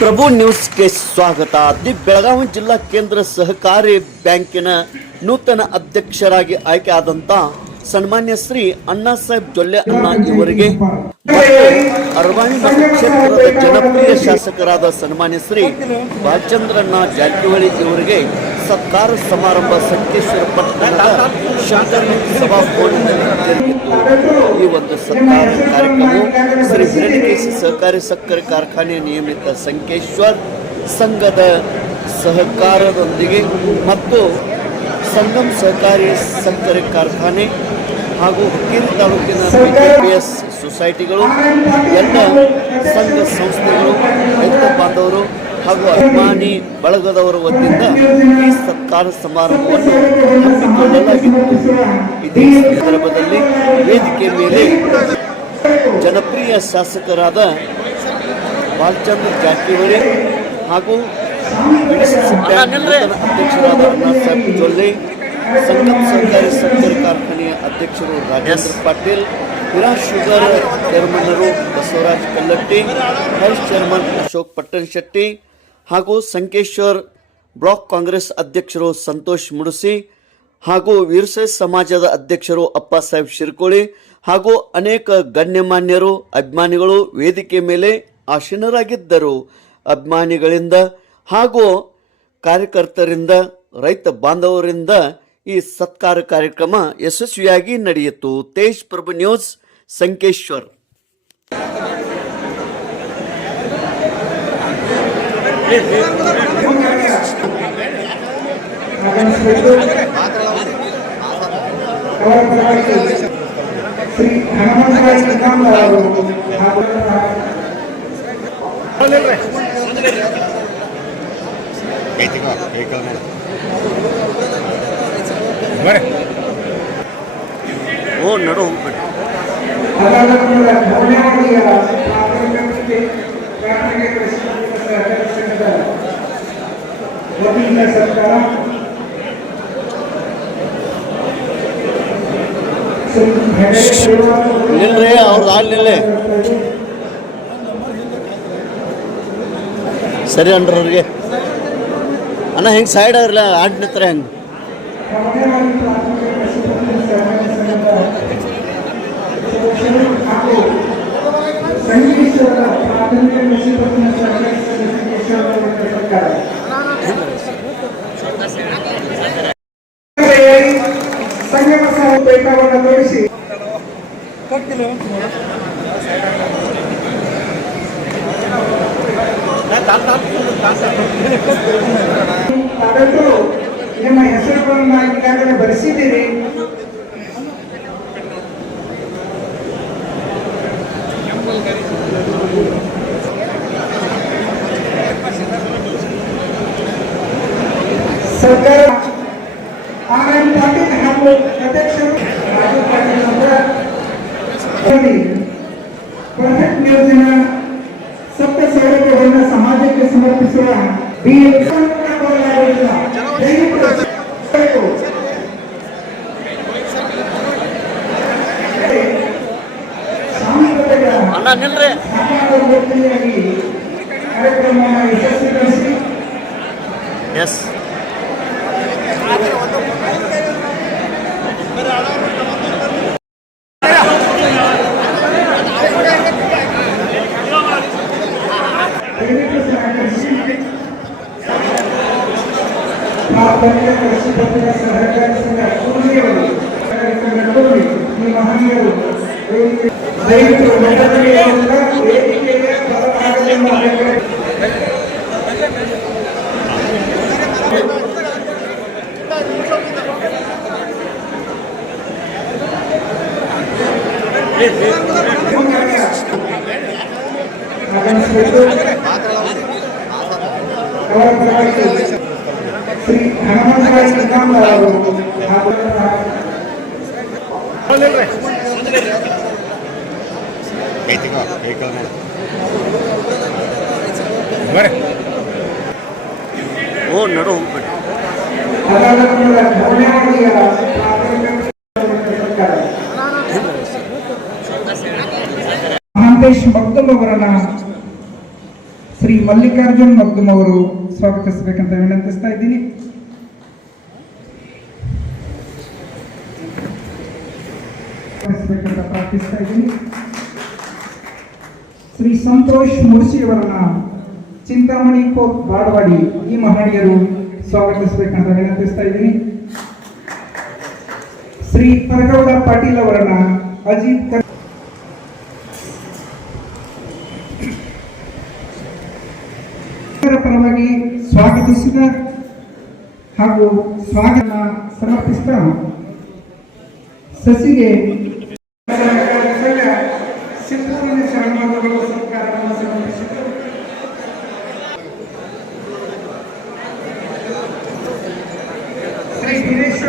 ಪ್ರಭು ನ್ಯೂಸ್ಗೆ ಸ್ವಾಗತ. ಬೆಳಗಾವಿ ಜಿಲ್ಲಾ ಕೇಂದ್ರ ಸಹಕಾರಿ ಬ್ಯಾಂಕಿನ ನೂತನ ಅಧ್ಯಕ್ಷರಾಗಿ ಆಯ್ಕೆ ಆದಂತ ಸನ್ಮಾನ್ಯ ಶ್ರೀ ಅಣ್ಣಾ ಸಾಹೇಬ್ ಜೊಲ್ಲೆ ಅಣ್ಣ ಇವರಿಗೆ ಅರವಾಣಿ ಕ್ಷೇತ್ರದ ಜನಪ್ರಿಯ ಶಾಸಕರಾದ ಸನ್ಮಾನ್ಯ ಶ್ರೀ ಬಾಲಚಂದ್ರಣ್ಣ ಜಾರಕಿಹೊಳಿ ಇವರಿಗೆ ಸತ್ಕಾರ ಸಮಾರಂಭ ಸಂಕೇಶ್ವರ ಪಟ್ಟಣದ ಶಂಕರ್ ಸಭಾಭವನದಲ್ಲಿ ಜರುಗಿತು. ಈ ಒಂದು ಸತ್ಕಾರ ಕಾರ್ಯಕ್ರಮವು ಶ್ರೀ ಹಿರಣ್ಯಕೇಶಿ ಸಹಕಾರಿ ಸಕ್ಕರೆ ಕಾರ್ಖಾನೆ ನಿಯಮಿತ ಸಂಕೇಶ್ವರ್ ಸಂಘದ ಸಹಕಾರದೊಂದಿಗೆ ಮತ್ತು ಸಂಗಮ್ ಸಹಕಾರಿ ಸಕ್ಕರೆ ಕಾರ್ಖಾನೆ ಹಾಗೂ ಹುಕ್ಕೇರಿ ತಾಲೂಕಿನ BJPS ಸೊಸೈಟಿಗಳು, ಎಲ್ಲ ಸಂಘ ಸಂಸ್ಥೆಗಳು, ರೈತ ಬಾಂಧವರು ಹಾಗೂ ಅಭಿಮಾನಿ ಬಳಗದವರ ವತಿಯಿಂದ ಈ ಸತ್ಕಾರ ಸಮಾರಂಭವನ್ನು ಹಮ್ಮಿಕೊಳ್ಳಲಾಗಿತ್ತು. ಇದೇ ಸಂದರ್ಭದಲ್ಲಿ ವೇದಿಕೆ ಮೇಲೆ ಜನಪ್ರಿಯ ಶಾಸಕರಾದ ಬಾಲಚಂದ್ರ ಜಾರಕಿಹೊಳಿ ಹಾಗೂ ಅಧ್ಯಕ್ಷರಾದ ಅಣ್ಣಾ ಸಾಹೇಬ್ ಜೊಲ್ಲೆ, ಸಂಗಮ್ ಸಹಕಾರಿ ಸಕ್ಕರೆ ಕಾರ್ಖಾನೆಯ ಅಧ್ಯಕ್ಷರು ರಾಜೇಂದ್ರ ಪಾಟೀಲ್, ಹಿರಾ ಶುಗರ್ ಚೇರ್ಮನ್ನರು ಬಸವರಾಜ್ ಕಲ್ಲಟ್ಟಿ, ವೈಸ್ ಚೇರ್ಮನ್ ಅಶೋಕ್ ಪಟ್ಟಣಶೆಟ್ಟಿ ಹಾಗೂ ಸಂಕೇಶ್ವರ್ ಬ್ಲಾಕ್ ಕಾಂಗ್ರೆಸ್ ಅಧ್ಯಕ್ಷರು ಸಂತೋಷ್ ಮುಡುಸಿ ಹಾಗೂ ವೀರಶೈವ ಸಮಾಜದ ಅಧ್ಯಕ್ಷರು ಅಪ್ಪ ಸಾಹೇಬ್ ಶಿರ್ಕೋಳಿ ಹಾಗೂ ಅನೇಕ ಗಣ್ಯಮಾನ್ಯರು ಅಭಿಮಾನಿಗಳು ವೇದಿಕೆ ಮೇಲೆ ಆಸೀನರಾಗಿದ್ದರು. ಅಭಿಮಾನಿಗಳಿಂದ ಹಾಗೂ ಕಾರ್ಯಕರ್ತರಿಂದ, ರೈತ ಬಾಂಧವರಿಂದ ಈ ಸತ್ಕಾರ ಕಾರ್ಯಕ್ರಮ ಯಶಸ್ವಿಯಾಗಿ ನಡೆಯಿತು. ತೇಜ್ ಪ್ರಭು ನ್ಯೂಸ್, ಸಂಕೇಶ್ವರ್. ಓ ನಡು ಹೋಗ್ಬೇಡಿ. ನಿಲ್ರಿ, ಅವ್ರದ್ದು ಆಗ್ಲಿಲ್ಲ ಸರಿ ಅನ್ರಿ ಅವ್ರಿಗೆ. ಅಣ್ಣ ಹೆಂಗೆ ಸೈಡ್ ಅವ್ರಲ್ಲ ಆಡ್ ನಿತ್ರ ಹೆಂಗೆ ಸಂಗಮವನ್ನು ತೋರಿಸಿ ನಿಮ್ಮ ಹೆಸರುಗಳನ್ನು ಈಗಾಗಲೇ ಬರೆಸಿದ್ದೀರಿ. ಸರ್ಕಾರ ಆನಂದ್ ಪಾಟೀಲ್ ಹಾಗೂ ಅಧ್ಯಕ್ಷರು ರಾಜು ಪಾಟೀಲ್ ಅವರ ಪರ್ಫೆಕ್ಟ್ ನ್ಯೂಸಿನ ಸಪ್ತ ಸೌಲಭ್ಯಗಳನ್ನು ಸಮಾಜಕ್ಕೆ ಸಮರ್ಪಿಸುವ ಕಾರ್ಯಕ್ರಮವನ್ನು ಯಶಸ್ವಿಗೊಳಿಸಿ ಸಹಕಾರಿ ಸಂಘ ಕೂಲಿಯವರು ಈ ಮಹನೀಯರು ಶ್ರೀ ಹನುಮಂತರಾಯ ನಿಗಮ ಅವರು ಓ ನಡು ಹೋಗ್ಬೇಡಿ. ಮಹಾಂತೇಶ್ ಮಗ್ದುಮ್ ಅವರನ್ನ ಶ್ರೀ ಮಲ್ಲಿಕಾರ್ಜುನ್ ಮಗ್ದುಮ್ ಅವರು ಸ್ವಾಗತಿಸಬೇಕಂತ ವಿನಂತಿಸ್ತಾ ಇದ್ದೀನಿ. ಪ್ರಾರ್ಥಿಸ್ತಾ ಇದ್ದೀನಿ. ಶ್ರೀ ಸಂತೋಷ್ ಮುರ್ಸಿಯವರನ್ನ ಚಿಂತಾಮಣಿ ಕೋಪ್ ಬಾಡವಾಡಿ ಈ ಮಹನೀಯರು ಸ್ವಾಗತಿಸಬೇಕಂತ ವಿನಂತಿಸ್ತಾ ಇದ್ದೀನಿ. ಶ್ರೀ ಪರಗೌಡ ಪಾಟೀಲ್ ಅವರನ್ನ ಅಜಿತ್ ಪರವಾಗಿ ಸ್ವಾಗತಿಸಿದ ಹಾಗೂ ಸ್ವಾಗತ ಸಮರ್ಪಿಸಿದ ಸಸಿಗೆ ಸಿಂಪೂರ್ಣ ಶರಣಾರ್ಥಿಗಳು ಸತ್ಕಾರವನ್ನು ಸಮರ್ಪಿಸಿದರು. ಶ್ರೀ ದಿನೇಶ್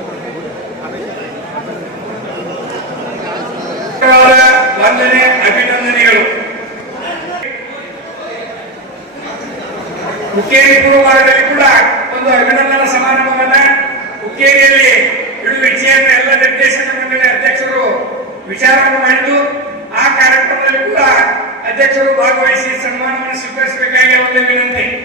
ವಂದನೆ ಅಭಿನಂದನೆಗಳು. ಹುಕ್ಕೇರಿ ಪೂರ್ವಭಾಗದಲ್ಲಿ ಕೂಡ ಒಂದು ಅಭಿನಂದನಾ ಸಮಾರಂಭವನ್ನ ಹುಕ್ಕೇರಿಯಲ್ಲಿ ಇಡುವ ಇಚ್ಛೆಯನ್ನು ಎಲ್ಲ ನಿರ್ದೇಶಕ ಮಂಡಳಿ ಅಧ್ಯಕ್ಷರು ವಿಚಾರವನ್ನು ಮಾಡಿದ್ದು ಆ ಕಾರ್ಯಕ್ರಮದಲ್ಲಿ ಕೂಡ ಅಧ್ಯಕ್ಷರು ಭಾಗವಹಿಸಿ ಸನ್ಮಾನವನ್ನು ಸ್ವೀಕರಿಸಬೇಕಾಗಿ ಒಂದು ವಿನಂತಿ.